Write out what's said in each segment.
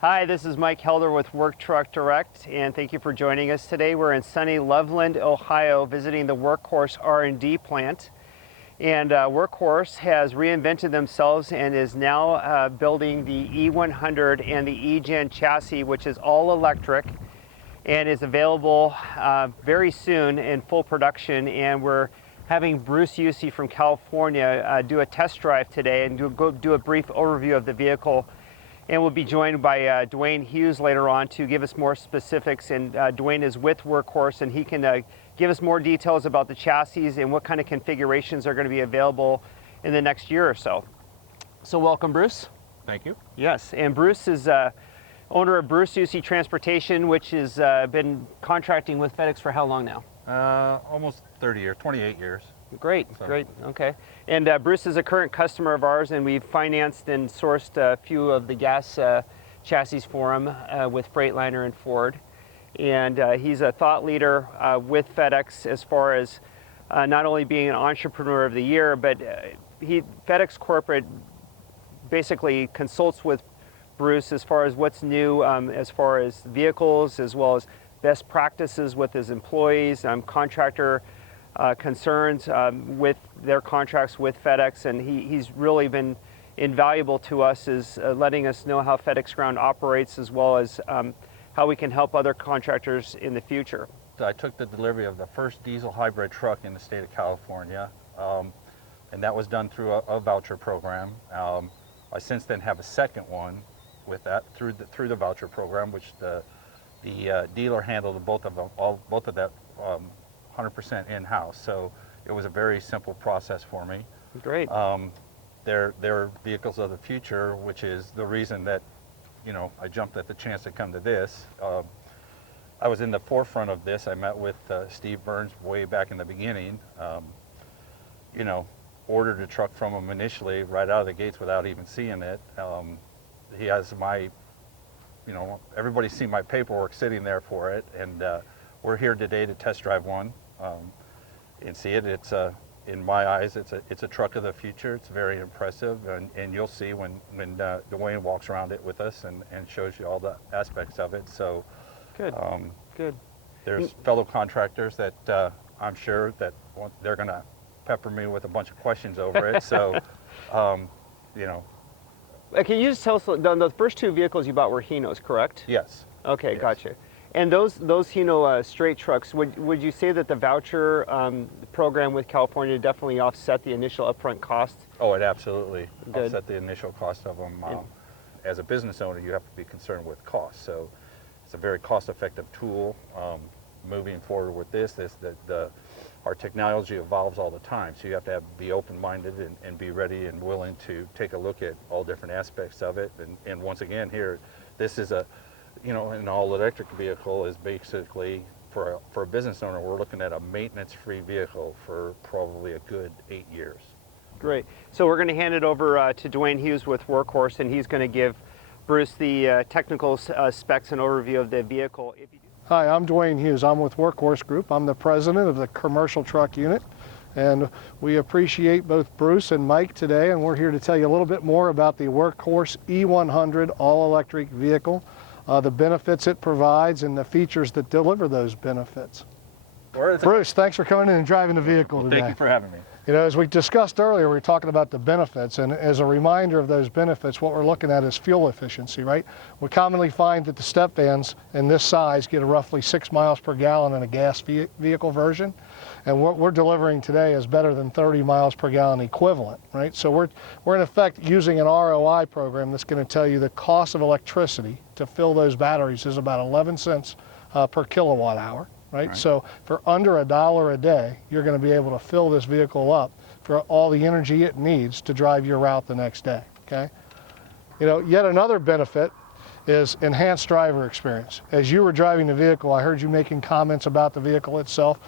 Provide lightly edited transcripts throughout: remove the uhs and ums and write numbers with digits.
Hi, this is Mike Helder with Work Truck Direct, and thank you for joining us today. We're in sunny Loveland, Ohio, visiting the Workhorse R&D plant. And Workhorse has reinvented themselves and is now building the E-100 and the E-Gen chassis, which is all electric and is available very soon in full production. And we're having Bruce Eucce from California do a test drive today and do a brief overview of the vehicle. And we'll be joined by Duane Hughes later on to give us more specifics. And Duane is with Workhorse, and he can give us more details about the chassis and what kind of configurations are going to be available in the next year or so. So welcome, Bruce. Thank you. Yes, and Bruce is owner of Bruce Eucce Transportation, which has been contracting with FedEx for how long now? Almost 30 years, 28 years. Great, great, okay. And Bruce is a current customer of ours, and we've financed and sourced a few of the gas chassis for him with Freightliner and Ford. And he's a thought leader with FedEx as far as not only being an Entrepreneur of the Year, but FedEx Corporate basically consults with Bruce as far as what's new, as far as vehicles, as well as best practices with his employees, contractor concerns with their contracts with FedEx, and he's really been invaluable to us, is letting us know how FedEx Ground operates, as well as how we can help other contractors in the future. I took the delivery of the first diesel hybrid truck in the state of California, and that was done through a voucher program. I since then have a second one with that through the voucher program, which the dealer handled both of that 100% in-house. So it was a very simple process for me. Great. They're vehicles of the future, which is the reason that, I jumped at the chance to come to this. I was in the forefront of this. I met with Steve Burns way back in the beginning. Ordered a truck from him initially right out of the gates without even seeing it. He has my, everybody's seen my paperwork sitting there for it, and we're here today to test drive one and see it. It's in my eyes, it's a truck of the future. It's very impressive, and you'll see when Duane walks around it with us and shows you all the aspects of it. So good. Good. There's fellow contractors that I'm sure that they're going to pepper me with a bunch of questions over it. So, Can you just tell us, the first two vehicles you bought were Hinos, correct? Yes. Okay, yes. Gotcha. And those Hino straight trucks, would you say that the voucher program with California definitely offset the initial upfront cost? Oh, it absolutely offset the initial cost of them. As a business owner, you have to be concerned with cost. So it's a very cost-effective tool. Moving forward with this, our technology evolves all the time. So you have to be open-minded and be ready and willing to take a look at all different aspects of it. And once again, here, this is an all-electric vehicle is basically, for a business owner, we're looking at a maintenance-free vehicle for probably a good 8 years. Great. So we're going to hand it over to Duane Hughes with Workhorse, and he's going to give Bruce the technical specs and overview of the vehicle. Hi, I'm Duane Hughes. I'm with Workhorse Group. I'm the president of the commercial truck unit, and we appreciate both Bruce and Mike today, and we're here to tell you a little bit more about the Workhorse E-100 all-electric vehicle, the benefits it provides, and the features that deliver those benefits. Bruce, thanks for coming in and driving the vehicle today. Thank you for having me. As we discussed earlier, we were talking about the benefits, and as a reminder of those benefits, what we're looking at is fuel efficiency, right? We commonly find that the step vans in this size get roughly 6 miles per gallon in a gas vehicle version, and what we're delivering today is better than 30 miles per gallon equivalent, right? So we're in effect using an ROI program that's going to tell you the cost of electricity to fill those batteries is about 11 cents per kilowatt hour. Right? So for under $1 a day, you're going to be able to fill this vehicle up for all the energy it needs to drive your route the next day. Okay? Yet another benefit is enhanced driver experience. As you were driving the vehicle, I heard you making comments about the vehicle itself,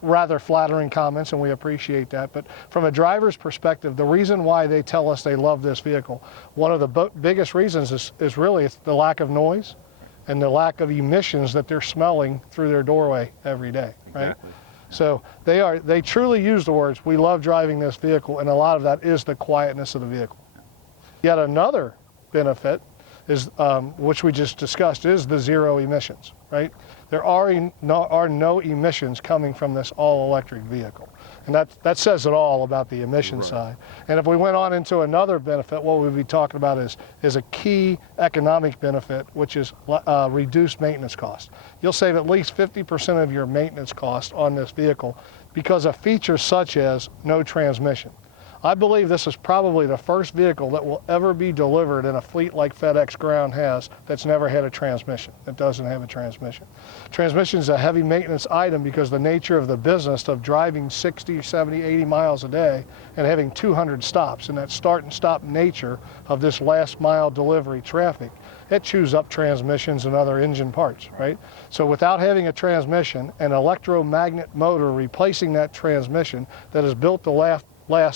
rather flattering comments, and we appreciate that. But from a driver's perspective, the reason why they tell us they love this vehicle, one of the biggest reasons is really the lack of noise and the lack of emissions that they're smelling through their doorway every day, right? Exactly. So they truly use the words, we love driving this vehicle, and a lot of that is the quietness of the vehicle. Yet another benefit is, which we just discussed, is the zero emissions, right? There are no emissions coming from this all-electric vehicle. And that says it all about the emission side. And if we went on into another benefit, what we'd be talking about is a key economic benefit, which is reduced maintenance costs. You'll save at least 50% of your maintenance cost on this vehicle because of features such as no transmission. I believe this is probably the first vehicle that will ever be delivered in a fleet like FedEx Ground has that's never had a transmission. It doesn't have a transmission. Transmission is a heavy maintenance item because the nature of the business of driving 60, 70, 80 miles a day and having 200 stops, and that start and stop nature of this last mile delivery traffic, it chews up transmissions and other engine parts, right? So without having a transmission, an electromagnet motor replacing that transmission that is built to last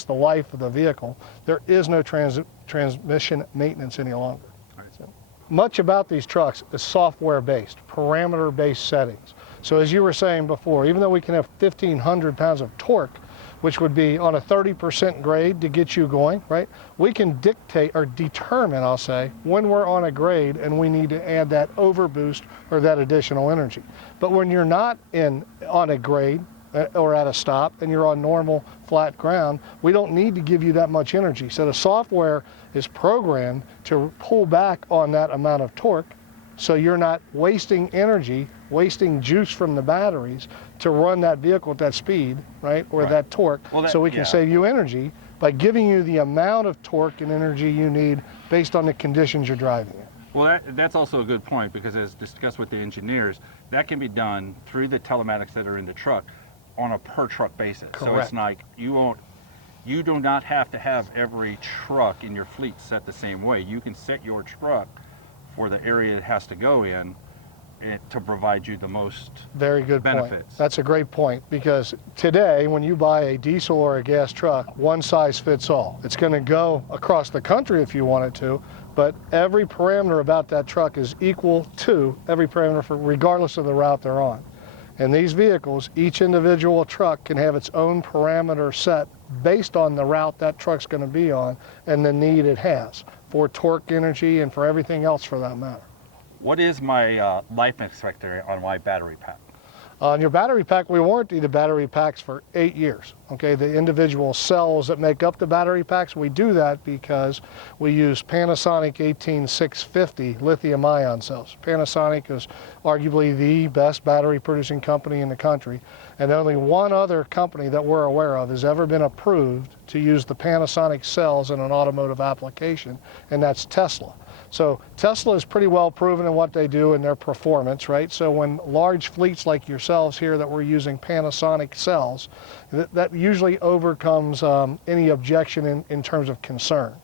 the life of the vehicle, there is no transmission maintenance any longer. So, much about these trucks is software-based, parameter-based settings. So as you were saying before, even though we can have 1,500 pounds of torque, which would be on a 30% grade to get you going, right? We can dictate or determine, I'll say, when we're on a grade and we need to add that overboost or that additional energy. But when you're not on a grade, or at a stop and you're on normal flat ground, we don't need to give you that much energy. So the software is programmed to pull back on that amount of torque so you're not wasting energy, wasting juice from the batteries to run that vehicle at that speed, right, or that torque, so we can save you energy by giving you the amount of torque and energy you need based on the conditions you're driving in. Well, that's also a good point, because as discussed with the engineers, that can be done through the telematics that are in the truck on a per truck basis. Correct. So it's like you do not have to have every truck in your fleet set the same way. You can set your truck for the area it has to go in to provide you the most Very good benefits. Point. That's a great point, because today when you buy a diesel or a gas truck, one size fits all. It's going to go across the country if you want it to, but every parameter about that truck is equal to every parameter regardless of the route they're on. And these vehicles, each individual truck can have its own parameter set based on the route that truck's going to be on and the need it has for torque, energy, and for everything else for that matter. What is my life expectancy on my battery pack? On your battery pack, we warranty the battery packs for 8 years. Okay, the individual cells that make up the battery packs, we do that because we use Panasonic 18650 lithium-ion cells. Panasonic is arguably the best battery producing company in the country, and only one other company that we're aware of has ever been approved to use the Panasonic cells in an automotive application, and that's Tesla. So Tesla is pretty well proven in what they do and their performance, right? So when large fleets like yourselves here that we're using Panasonic cells, that usually overcomes any objection in terms of concern.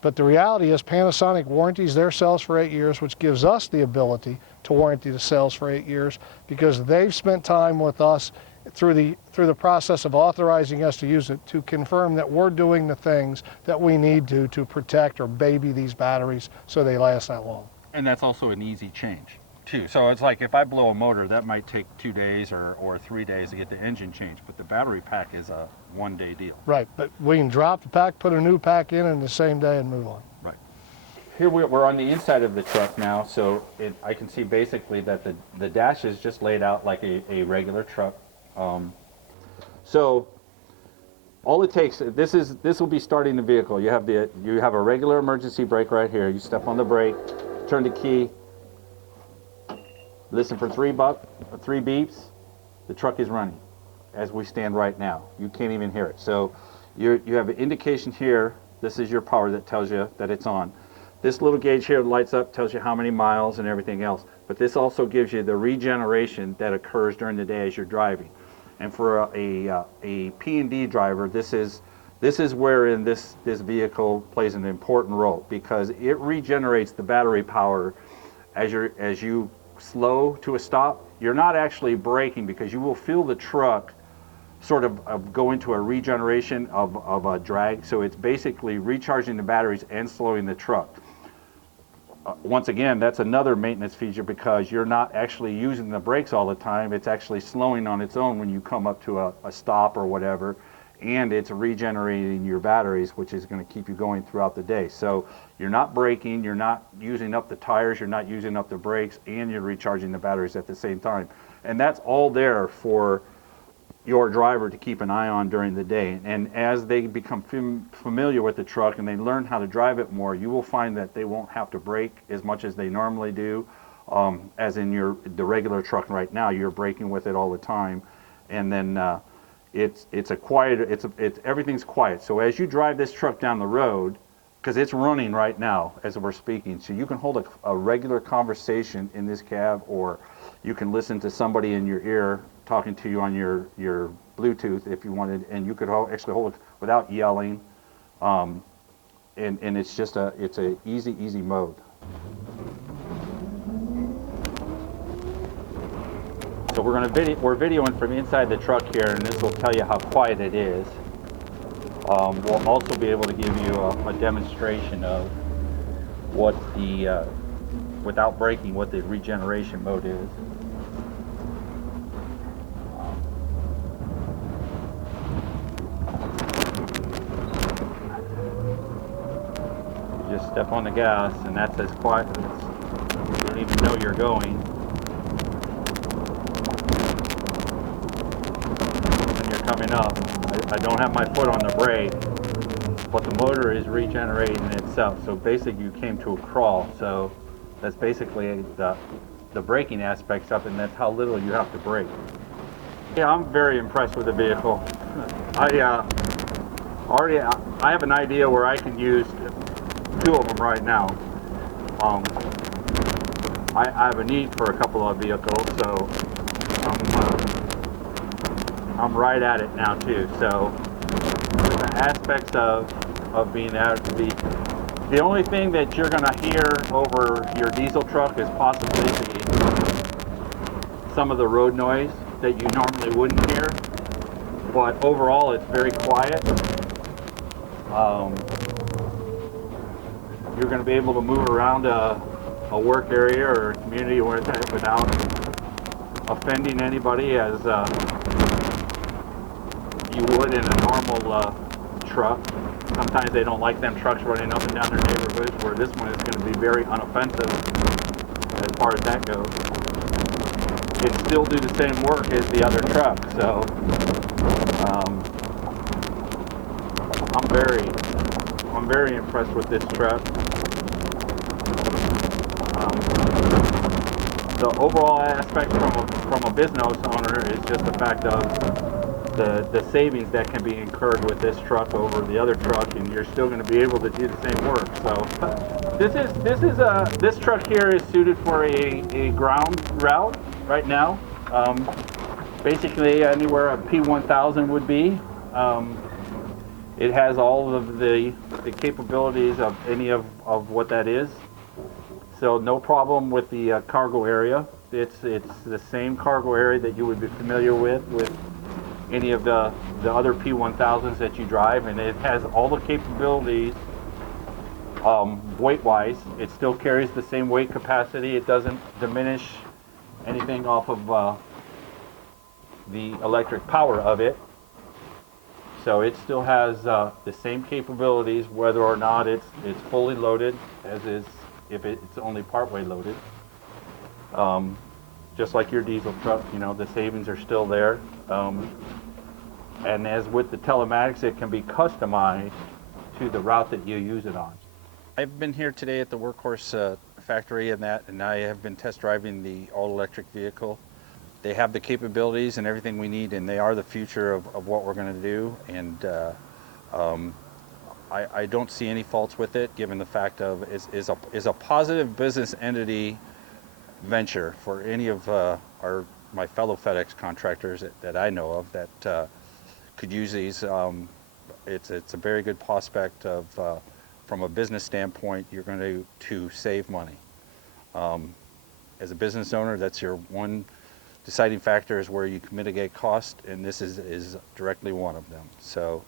But the reality is Panasonic warranties their cells for 8 years, which gives us the ability to warranty the cells for 8 years because they've spent time with us through the process of authorizing us to use it to confirm that we're doing the things that we need to protect or baby these batteries so they last that long. And that's also an easy change too. So it's like if I blow a motor, that might take 2 days or 3 days to get the engine changed, but the battery pack is a one-day deal. Right, but we can drop the pack, put a new pack in the same day and move on. Right. Here we're on the inside of the truck now, so I can see basically that the dash is just laid out like a regular truck. So all it takes, this will be starting the vehicle. You have a regular emergency brake right here. You step on the brake, turn the key, listen for 3 beeps. The truck is running as we stand right now. You can't even hear it. So you have an indication here. This is your power that tells you that it's on. This little gauge here lights up, tells you how many miles and everything else. But this also gives you the regeneration that occurs during the day as you're driving. And for a P&D driver, this is wherein this vehicle plays an important role, because it regenerates the battery power as you slow to a stop. You're not actually braking because you will feel the truck sort of go into a regeneration of a drag. So it's basically recharging the batteries and slowing the truck. Once again, that's another maintenance feature because you're not actually using the brakes all the time. It's actually slowing on its own when you come up to a stop or whatever. and it's regenerating your batteries, which is going to keep you going throughout the day. So you're not braking, you're not using up the tires, you're not using up the brakes, and you're recharging the batteries at the same time. And that's all there for your driver to keep an eye on during the day. And as they become familiar with the truck and they learn how to drive it more, you will find that they won't have to brake as much as they normally do. As in the regular truck right now, you're braking with it all the time. And then it's everything's quiet. So as you drive this truck down the road, because it's running right now as we're speaking, so you can hold a regular conversation in this cab, or you can listen to somebody in your ear talking to you on your Bluetooth if you wanted, and you could actually hold it without yelling. And it's a easy mode. So we're videoing from inside the truck here, and this will tell you how quiet it is. We'll also be able to give you a demonstration of what the, without braking, what the regeneration mode is. You just step on the gas, and that's as quiet as you don't even know you're going. Coming up, I don't have my foot on the brake, but the motor is regenerating itself. So basically you came to a crawl, so that's basically the braking aspects of it, and that's how little you have to brake. Yeah, I'm very impressed with the vehicle. I have an idea where I can use 2 of them right now. I have a need for a couple of vehicles, so I'm right at it now too. So the aspects of being able to be, the only thing that you're going to hear over your diesel truck is possibly some of the road noise that you normally wouldn't hear. But overall, it's very quiet. You're going to be able to move around a work area or a community without offending anybody as you would in a normal truck. Sometimes they don't like them trucks running up and down their neighborhoods, where this one is going to be very unoffensive as far as that goes. It still do the same work as the other truck, so I'm very impressed with this truck. The overall aspect from a business owner is just the fact of the savings that can be incurred with this truck over the other truck, and you're still going to be able to do the same work. So this truck here is suited for a ground route right now. Basically anywhere a P1000 would be. It has all of the capabilities of any of what that is. So no problem with the cargo area. It's the same cargo area that you would be familiar with any of the other P1000s that you drive, and it has all the capabilities weight-wise. It still carries the same weight capacity. It doesn't diminish anything off of the electric power of it. So it still has the same capabilities, whether or not it's fully loaded, as is if it's only partway loaded. Just like your diesel truck, you know, the savings are still there. And as with the telematics, it can be customized to the route that you use it on. I've been here today at the Workhorse factory and I have been test driving the all-electric vehicle. They have the capabilities and everything we need, and they are the future of what we're going to do. And I don't see any faults with it, given the fact of is a positive business entity venture for any of my fellow FedEx contractors that I know of that could use these. It's a very good prospect of from a business standpoint. You're going to save money. As a business owner, that's your one deciding factor, is where you can mitigate cost, and this is directly one of them. So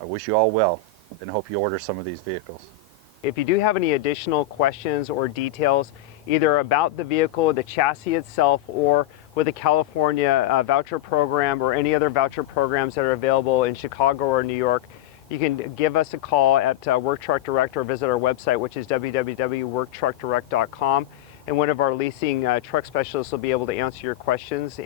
I wish you all well and hope you order some of these vehicles. If you do have any additional questions or details, either about the vehicle, the chassis itself, or with the California voucher program or any other voucher programs that are available in Chicago or New York, you can give us a call at Work Truck Direct or visit our website, which is www.worktruckdirect.com, and one of our leasing truck specialists will be able to answer your questions.